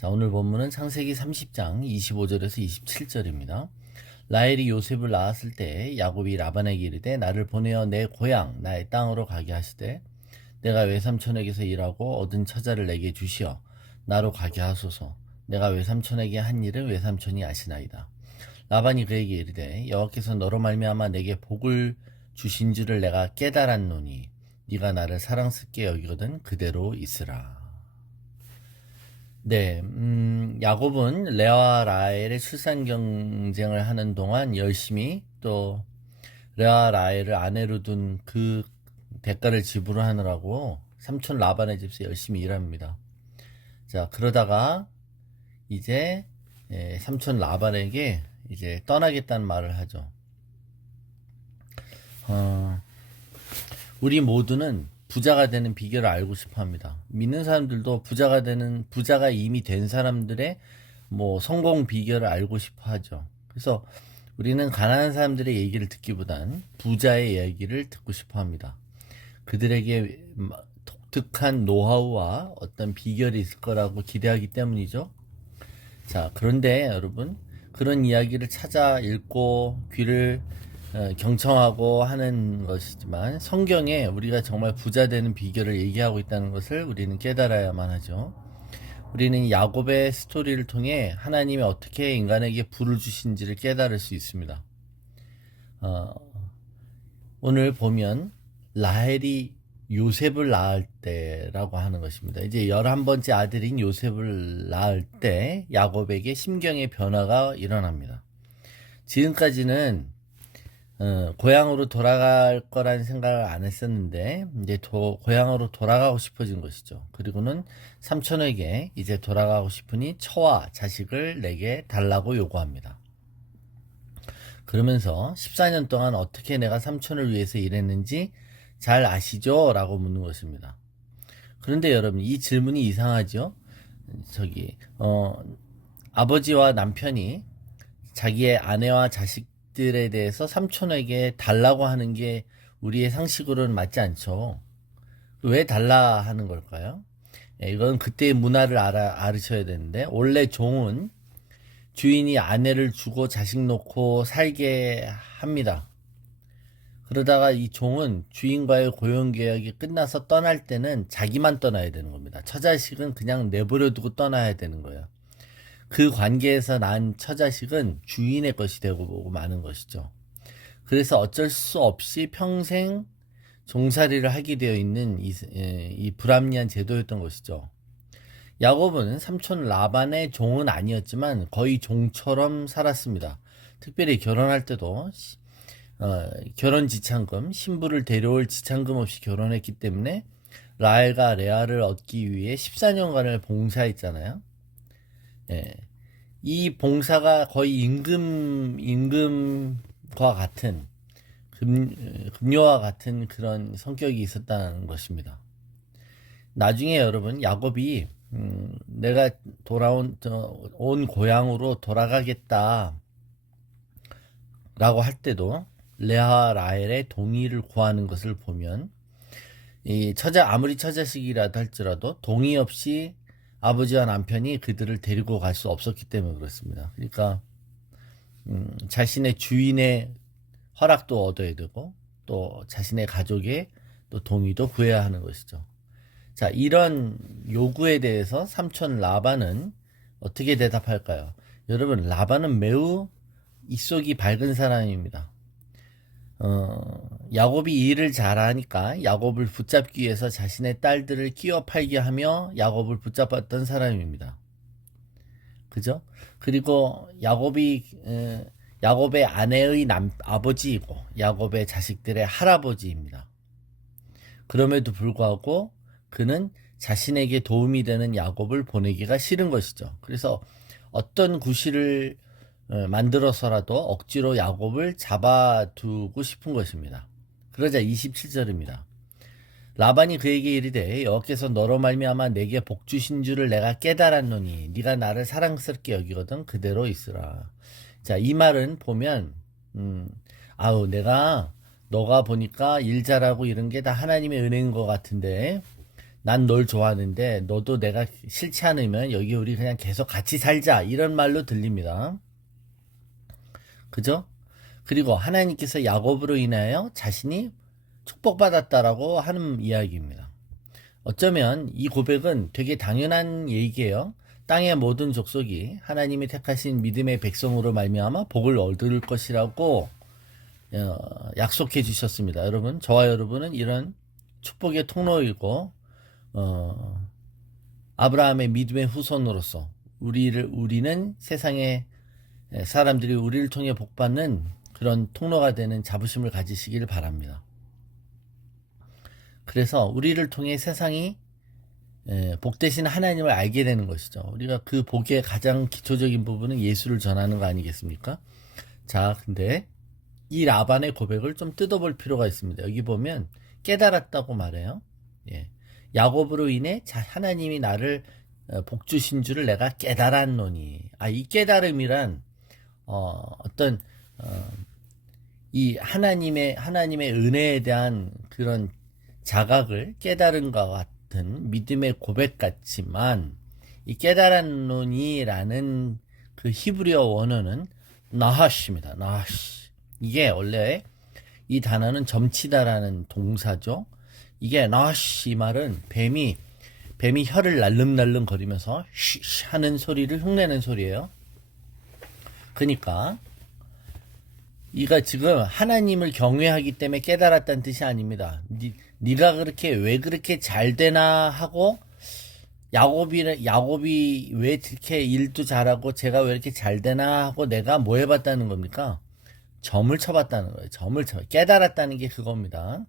자, 오늘 본문은 창세기 30장 25절에서 27절입니다. 라헬이 요셉을 낳았을 때 야곱이 라반에게 이르되 나를 보내어 내 고향 나의 땅으로 가게 하시되 내가 외삼촌에게서 일하고 얻은 처자를 내게 주시어 나로 가게 하소서. 내가 외삼촌에게 한 일은 외삼촌이 아시나이다. 라반이 그에게 이르되 여호와께서 너로 말미암아 내게 복을 주신 줄을 내가 깨달았노니 네가 나를 사랑스럽게 여기거든 그대로 있으라. 네, 야곱은 레아와 라헬의 출산 경쟁을 하는 동안 열심히 또 레아와 라헬을 아내로 둔 그 대가를 지불하느라고 삼촌 라반의 집에서 열심히 일합니다. 자, 그러다가 이제 삼촌 라반에게 이제 떠나겠다는 말을 하죠. 우리 모두는 부자가 되는 비결을 알고 싶어 합니다. 믿는 사람들도 부자가 이미 된 사람들의 성공 비결을 알고 싶어 하죠. 그래서 우리는 가난한 사람들의 얘기를 듣기보단 부자의 얘기를 듣고 싶어 합니다. 그들에게 독특한 노하우와 어떤 비결이 있을 거라고 기대하기 때문이죠. 자, 그런데 여러분, 그런 이야기를 찾아 읽고 귀를 경청하고 하는 것이지만 성경에 우리가 정말 부자 되는 비결을 얘기하고 있다는 것을 우리는 깨달아야만 하죠. 우리는 야곱의 스토리를 통해 하나님이 어떻게 인간에게 부를 주신지를 깨달을 수 있습니다. 오늘 보면 라헬이 요셉을 낳을 때라고 하는 것입니다. 이제 11번째 아들인 요셉을 낳을 때 야곱에게 심경의 변화가 일어납니다. 지금까지는 고향으로 돌아갈 거라는 생각을 안 했었는데 이제 고향으로 돌아가고 싶어진 것이죠. 그리고는 삼촌에게 이제 돌아가고 싶으니 처와 자식을 내게 달라고 요구합니다. 그러면서 14년 동안 어떻게 내가 삼촌을 위해서 일했는지 잘 아시죠? 라고 묻는 것입니다. 그런데 여러분, 이 질문이 이상하죠? 아버지와 남편이 자기의 아내와 자식들에 대해서 삼촌에게 달라고 하는 게 우리의 상식으로는 맞지 않죠. 왜 달라 하는 걸까요? 이건 그때의 문화를 알으셔야 되는데, 원래 종은 주인이 아내를 주고 자식 놓고 살게 합니다. 그러다가 이 종은 주인과의 고용계약이 끝나서 떠날 때는 자기만 떠나야 되는 겁니다. 처자식은 그냥 내버려 두고 떠나야 되는 거예요. 그 관계에서 난 처자식은 주인의 것이 되고 마는 것이죠. 그래서 어쩔 수 없이 평생 종살이를 하게 되어 있는 이 불합리한 제도였던 것이죠. 야곱은 삼촌 라반의 종은 아니었지만 거의 종처럼 살았습니다. 특별히 결혼할 때도 결혼 지참금, 신부를 데려올 지참금 없이 결혼했기 때문에 라헬과 레아를 얻기 위해 14년간을 봉사했잖아요. 예. 이 봉사가 거의 임금과 같은 금료와 같은 그런 성격이 있었다는 것입니다. 나중에 여러분 야곱이 내가 온 고향으로 돌아가겠다 라고 할 때도 레아와 라헬의 동의를 구하는 것을 보면 아무리 처자식이라도 할지라도 동의 없이 아버지와 남편이 그들을 데리고 갈 수 없었기 때문에 그렇습니다. 그러니까 자신의 주인의 허락도 얻어야 되고 또 자신의 가족의 또 동의도 구해야 하는 것이죠. 자, 이런 요구에 대해서 삼촌 라반은 어떻게 대답할까요? 여러분, 라반은 매우 입속이 밝은 사람입니다. 야곱이 일을 잘하니까 야곱을 붙잡기 위해서 자신의 딸들을 끼워 팔게 하며 야곱을 붙잡았던 사람입니다. 그죠? 그리고 야곱의 아내의 아버지이고 야곱의 자식들의 할아버지입니다. 그럼에도 불구하고 그는 자신에게 도움이 되는 야곱을 보내기가 싫은 것이죠. 그래서 어떤 구실을 만들어서라도 억지로 야곱을 잡아두고 싶은 것입니다. 그러자 27절입니다. 라반이 그에게 이르되 여호와께서 너로 말미암아 내게 복 주신 줄을 내가 깨달았노니 네가 나를 사랑스럽게 여기거든 그대로 있으라. 자, 이 말은 보면 너가 보니까 일 잘하고 이런 게 다 하나님의 은혜인 것 같은데 난 널 좋아하는데 너도 내가 싫지 않으면 여기 우리 그냥 계속 같이 살자. 이런 말로 들립니다. 그죠? 그리고 하나님께서 야곱으로 인하여 자신이 축복받았다라고 하는 이야기입니다. 어쩌면 이 고백은 되게 당연한 얘기예요. 땅의 모든 족속이 하나님이 택하신 믿음의 백성으로 말미암아 복을 얻을 것이라고 약속해 주셨습니다. 여러분, 저와 여러분은 이런 축복의 통로이고 아브라함의 믿음의 후손으로서 우리는 세상의 사람들이 우리를 통해 복받는 그런 통로가 되는 자부심을 가지시길 바랍니다. 그래서 우리를 통해 세상이 복되신 하나님을 알게 되는 것이죠. 우리가 그 복의 가장 기초적인 부분은 예수를 전하는 거 아니겠습니까? 자, 근데 이 라반의 고백을 좀 뜯어볼 필요가 있습니다. 여기 보면 깨달았다고 말해요. 예. 야곱으로 인해 하나님이 나를 복 주신 줄을 내가 깨달았노니. 이 깨달음이란 어떤 이 하나님의 은혜에 대한 그런 자각을 깨달은 것 같은 믿음의 고백 같지만, 이 깨달았노니라는 그 히브리어 원어는 나하시입니다. 나하시. 이게 원래 이 단어는 점치다라는 동사죠. 이게 나하시 말은 뱀이 혀를 날름날름 거리면서 쉬쉬 하는 소리를 흉내는 소리예요. 그러니까 이가 지금 하나님을 경외하기 때문에 깨달았다는 뜻이 아닙니다. 네가 왜 그렇게 잘 되나 하고, 야곱이 왜 이렇게 일도 잘하고 제가 왜 이렇게 잘 되나 하고 내가 뭐 해봤다는 겁니까? 점을 쳐봤다는 거예요. 깨달았다는 게 그겁니다.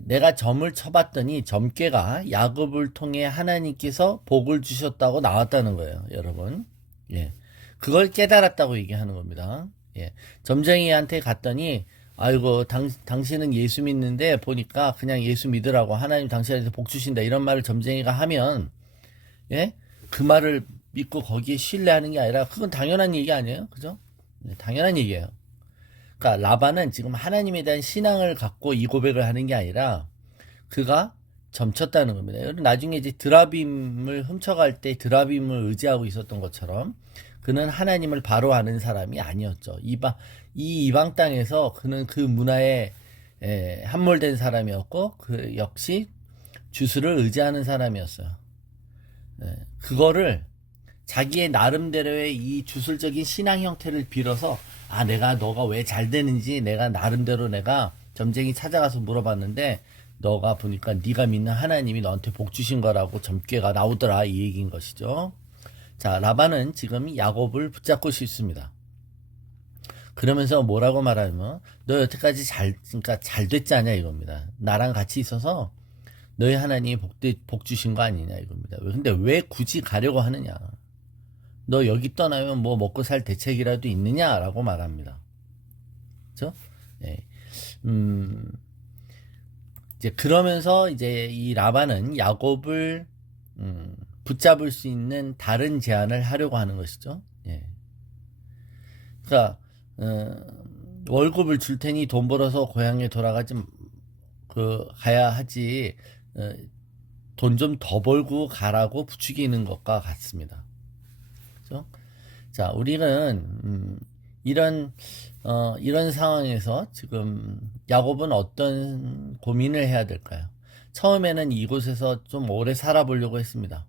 내가 점을 쳐봤더니 점괘가 야곱을 통해 하나님께서 복을 주셨다고 나왔다는 거예요, 여러분. 예. 그걸 깨달았다고 얘기하는 겁니다. 예. 점쟁이한테 갔더니, 아이고, 당신은 예수 믿는데 보니까 그냥 예수 믿으라고, 하나님 당신한테 복 주신다, 이런 말을 점쟁이가 하면, 예? 그 말을 믿고 거기에 신뢰하는 게 아니라, 그건 당연한 얘기 아니에요? 그죠? 네, 당연한 얘기예요. 그러니까 라반은 지금 하나님에 대한 신앙을 갖고 이 고백을 하는 게 아니라 그가 점쳤다는 겁니다. 나중에 이제 드라빔을 훔쳐갈 때 드라빔을 의지하고 있었던 것처럼 그는 하나님을 바로 아는 사람이 아니었죠. 이 이방 땅에서 그는 그 문화에 함몰된 사람이었고, 그 역시 주술을 의지하는 사람이었어요. 그거를 자기의 나름대로의 이 주술적인 신앙 형태를 빌어서, 너가 왜 잘 되는지 내가 나름대로 내가 점쟁이 찾아가서 물어봤는데 너가 보니까 네가 믿는 하나님이 너한테 복 주신 거라고 점괘가 나오더라, 이 얘기인 것이죠. 자, 라반은 지금 야곱을 붙잡고 싶습니다. 그러면서 뭐라고 말하면, 너 여태까지 그러니까 잘 됐지 않냐 이겁니다. 나랑 같이 있어서 너희 하나님이 복 주신 거 아니냐 이겁니다. 근데 왜 굳이 가려고 하느냐? 너 여기 떠나면 뭐 먹고 살 대책이라도 있느냐라고 말합니다. 그렇죠? 예. 이제 그러면서 이제 이 라반은 야곱을 붙잡을 수 있는 다른 제안을 하려고 하는 것이죠. 예. 그러니까 월급을 줄 테니 돈 벌어서 고향에 가야 하지, 돈 좀 더 벌고 가라고 부추기는 것과 같습니다. 그렇죠? 자, 우리는 이런 상황에서 지금 야곱은 어떤 고민을 해야 될까요? 처음에는 이곳에서 좀 오래 살아보려고 했습니다.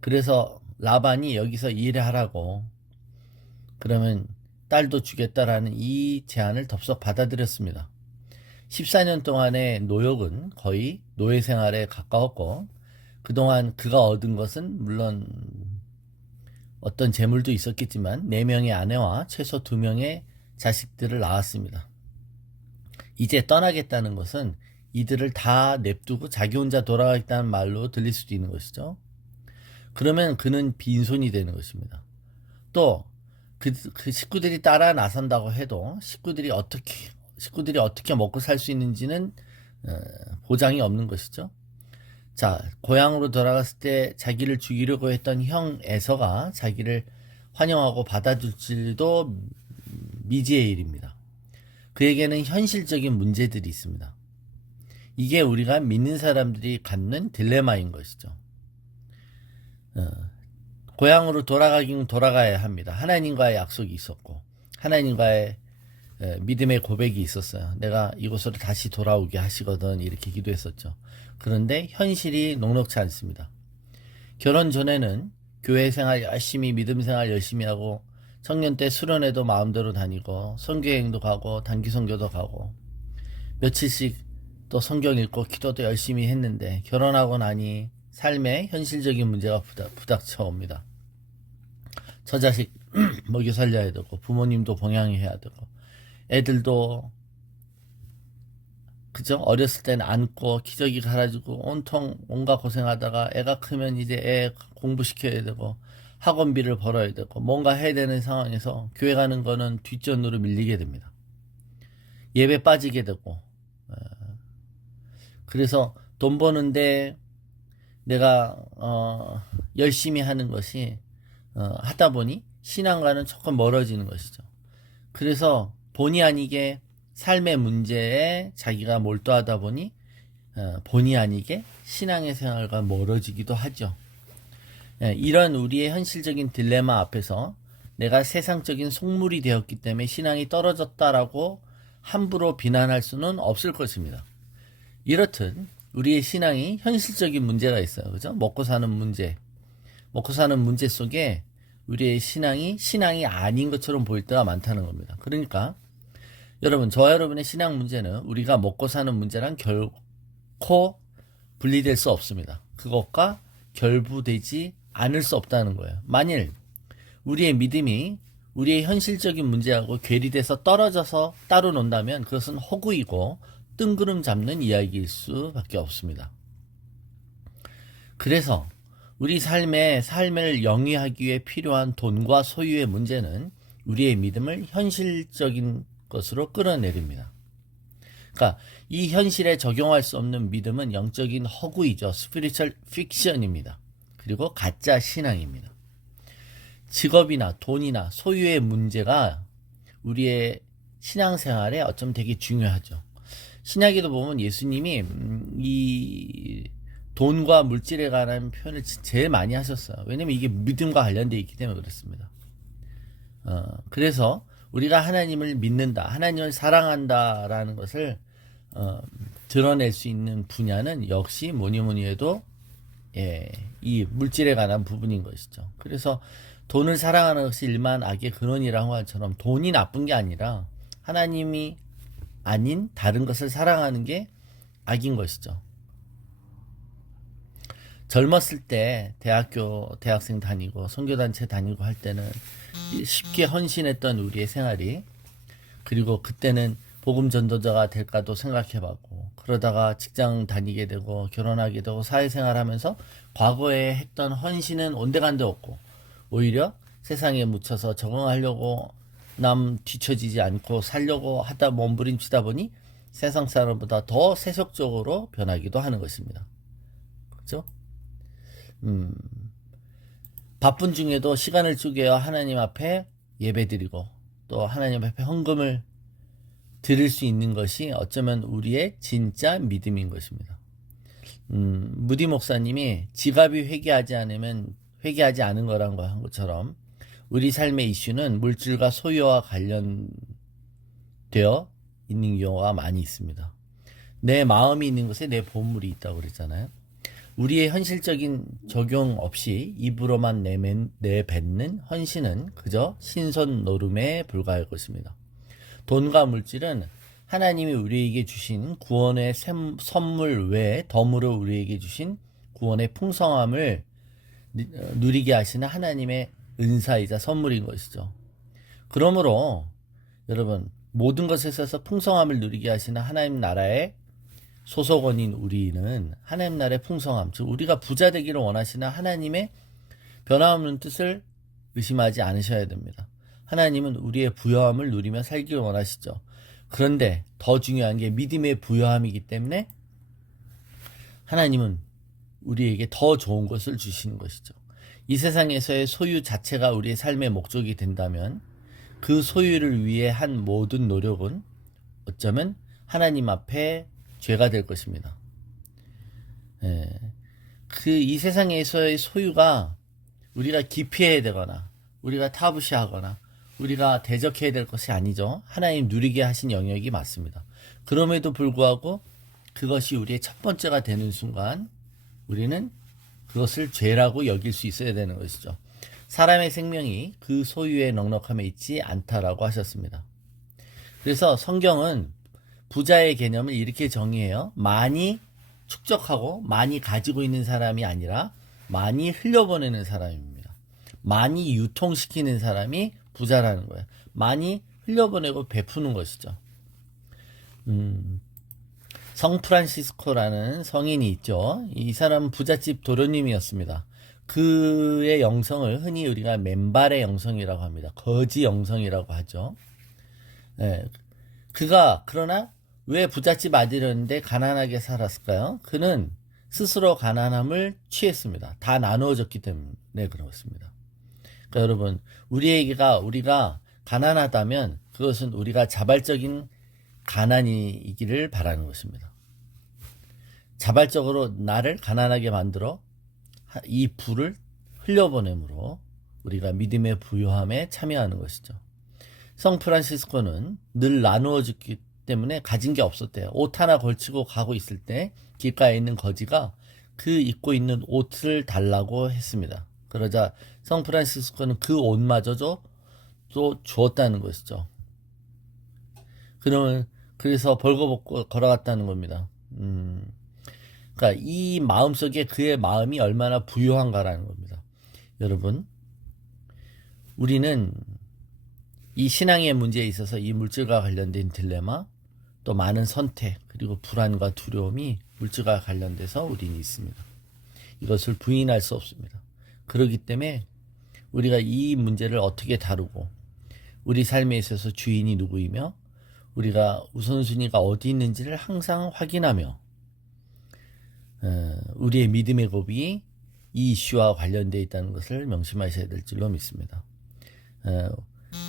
그래서 라반이 여기서 일하라고, 그러면 딸도 주겠다라는 이 제안을 덥석 받아들였습니다. 14년 동안의 노역은 거의 노예 생활에 가까웠고, 그동안 그가 얻은 것은 물론 어떤 재물도 있었겠지만 4명의 아내와 최소 2명의 자식들을 낳았습니다. 이제 떠나겠다는 것은 이들을 다 냅두고 자기 혼자 돌아가겠다는 말로 들릴 수도 있는 것이죠. 그러면 그는 빈손이 되는 것입니다. 또 그 식구들이 따라 나선다고 해도 식구들이 어떻게 먹고 살 수 있는지는 보장이 없는 것이죠. 자, 고향으로 돌아갔을 때 자기를 죽이려고 했던 형 에서가 자기를 환영하고 받아줄지도 미지의 일입니다. 그에게는 현실적인 문제들이 있습니다. 이게 우리가 믿는 사람들이 갖는 딜레마인 것이죠. 고향으로 돌아가긴 돌아가야 합니다. 하나님과의 약속이 있었고 하나님과의 믿음의 고백이 있었어요. 내가 이곳으로 다시 돌아오게 하시거든 이렇게 기도했었죠. 그런데 현실이 녹록지 않습니다. 결혼 전에는 교회 생활 열심히 믿음 생활 열심히 하고 청년 때 수련회도 마음대로 다니고 선교여행도 가고 단기 선교도 가고 며칠씩 또 성경 읽고 기도도 열심히 했는데 결혼하고 나니 삶에 현실적인 문제가 부닥쳐 옵니다. 처자식 먹여 살려야 되고 부모님도 봉양해야 되고 애들도 그죠? 어렸을 때는 안고 기저귀 갈아주고 온통 온갖 고생하다가 애가 크면 이제 애 공부시켜야 되고 학원비를 벌어야 되고 뭔가 해야 되는 상황에서 교회 가는 거는 뒷전으로 밀리게 됩니다. 예배 빠지게 되고 그래서 돈 버는데 내가 열심히 하는 것이 하다 보니 신앙과는 조금 멀어지는 것이죠. 그래서 본의 아니게 삶의 문제에 자기가 몰두하다 보니 본의 아니게 신앙의 생활과 멀어지기도 하죠. 이런 우리의 현실적인 딜레마 앞에서 내가 세상적인 속물이 되었기 때문에 신앙이 떨어졌다라고 함부로 비난할 수는 없을 것입니다. 이렇듯 우리의 신앙이 현실적인 문제가 있어요. 그죠? 먹고 사는 문제. 먹고 사는 문제 속에 우리의 신앙이 아닌 것처럼 보일 때가 많다는 겁니다. 그러니까 여러분, 저와 여러분의 신앙 문제는 우리가 먹고 사는 문제랑 결코 분리될 수 없습니다. 그것과 결부되지 않을 수 없다는 거예요. 만일 우리의 믿음이 우리의 현실적인 문제하고 괴리돼서 떨어져서 따로 논다면 그것은 허구이고 뜬구름 잡는 이야기일 수밖에 없습니다. 그래서 우리 삶을 영위하기 위해 필요한 돈과 소유의 문제는 우리의 믿음을 현실적인 것으로 끌어내립니다. 그러니까 이 현실에 적용할 수 없는 믿음은 영적인 허구이죠. 스피리추얼 픽션입니다. 그리고 가짜 신앙입니다. 직업이나 돈이나 소유의 문제가 우리의 신앙생활에 어쩜 되게 중요하죠. 신약에도 보면 예수님이 이 돈과 물질에 관한 표현을 제일 많이 하셨어요. 왜냐면 이게 믿음과 관련되어 있기 때문에 그렇습니다. 그래서 우리가 하나님을 믿는다, 하나님을 사랑한다라는 것을 드러낼 수 있는 분야는 역시 뭐니 해도 이 물질에 관한 부분인 것이죠. 그래서 돈을 사랑하는 것이 일만 악의 근원이라고 한 것처럼 돈이 나쁜 게 아니라 하나님이 아닌 다른 것을 사랑하는 게 악인 것이죠. 젊었을 때 대학생 다니고 선교단체 다니고 할 때는 쉽게 헌신했던 우리의 생활이, 그리고 그때는 복음 전도자가 될까도 생각해봤고, 그러다가 직장 다니게 되고 결혼하게 되고 사회생활하면서 과거에 했던 헌신은 온데간데 없고 오히려 세상에 묻혀서 적응하려고 남 뒤처지지 않고 살려고 하다 몸부림치다 보니 세상 사람보다 더 세속적으로 변하기도 하는 것입니다. 그렇죠? 바쁜 중에도 시간을 쪼개어 하나님 앞에 예배드리고 또 하나님 앞에 헌금을 드릴 수 있는 것이 어쩌면 우리의 진짜 믿음인 것입니다. 무디 목사님이 지갑이 회개하지 않은 거란 거 한 것처럼 우리 삶의 이슈는 물질과 소유와 관련되어 있는 경우가 많이 있습니다. 내 마음이 있는 것에 내 보물이 있다고 그랬잖아요. 우리의 현실적인 적용 없이 입으로만 내뱉는 헌신은 그저 신선 노름에 불과할 것입니다. 돈과 물질은 하나님이 우리에게 주신 구원의 선물 외에 덤으로 우리에게 주신 구원의 풍성함을 누리게 하시는 하나님의 은사이자 선물인 것이죠. 그러므로 여러분, 모든 것에 있어서 풍성함을 누리게 하시는 하나님 나라의 소속원인 우리는 하나님 나라의 풍성함, 즉 우리가 부자 되기를 원하시는 하나님의 변함없는 뜻을 의심하지 않으셔야 됩니다. 하나님은 우리의 부여함을 누리며 살기를 원하시죠. 그런데 더 중요한 게 믿음의 부여함이기 때문에 하나님은 우리에게 더 좋은 것을 주시는 것이죠. 이 세상에서의 소유 자체가 우리의 삶의 목적이 된다면 그 소유를 위해 한 모든 노력은 어쩌면 하나님 앞에 죄가 될 것입니다. 예. 이 세상에서의 소유가 우리가 기피해야 되거나 우리가 타부시하거나 우리가 대적해야 될 것이 아니죠. 하나님 누리게 하신 영역이 맞습니다. 그럼에도 불구하고 그것이 우리의 첫 번째가 되는 순간 우리는 그것을 죄라고 여길 수 있어야 되는 것이죠. 사람의 생명이 그 소유의 넉넉함에 있지 않다라고 하셨습니다. 그래서 성경은 부자의 개념을 이렇게 정의해요. 많이 축적하고 많이 가지고 있는 사람이 아니라 많이 흘려보내는 사람입니다. 많이 유통시키는 사람이 부자라는 거예요. 많이 흘려보내고 베푸는 것이죠. 성 프란시스코라는 성인이 있죠. 이 사람은 부잣집 도련님이었습니다. 그의 영성을 흔히 우리가 맨발의 영성이라고 합니다. 거지 영성이라고 하죠. 네. 그러나 왜 부잣집 아들이었는데 가난하게 살았을까요? 그는 스스로 가난함을 취했습니다. 다 나누어졌기 때문에 그렇습니다. 그러니까 여러분, 우리가 가난하다면 그것은 우리가 자발적인 가난이기를 바라는 것입니다. 자발적으로 나를 가난하게 만들어 이 부를 흘려보내므로 우리가 믿음의 부요함에 참여하는 것이죠. 성 프란시스코는 늘 나누어 줬기 때문에 가진 게 없었대요. 옷 하나 걸치고 가고 있을 때 길가에 있는 거지가 그 입고 있는 옷을 달라고 했습니다. 그러자 성 프란시스코는 그 옷마저도 또 주었다는 것이죠. 그래서 벌거벗고 걸어갔다는 겁니다. 그러니까 이 마음속에 그의 마음이 얼마나 부유한가라는 겁니다. 여러분, 우리는 이 신앙의 문제에 있어서 이 물질과 관련된 딜레마, 또 많은 선택, 그리고 불안과 두려움이 물질과 관련돼서 우리는 있습니다. 이것을 부인할 수 없습니다. 그렇기 때문에 우리가 이 문제를 어떻게 다루고 우리 삶에 있어서 주인이 누구이며 우리가 우선순위가 어디 있는지를 항상 확인하며 우리의 믿음의 고비 이 이슈와 관련되어 있다는 것을 명심하셔야 될 줄로 믿습니다.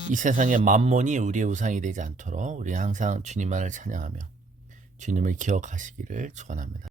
이 세상의 만몬이 우리의 우상이 되지 않도록 우리 항상 주님만을 찬양하며 주님을 기억하시기를 축원합니다.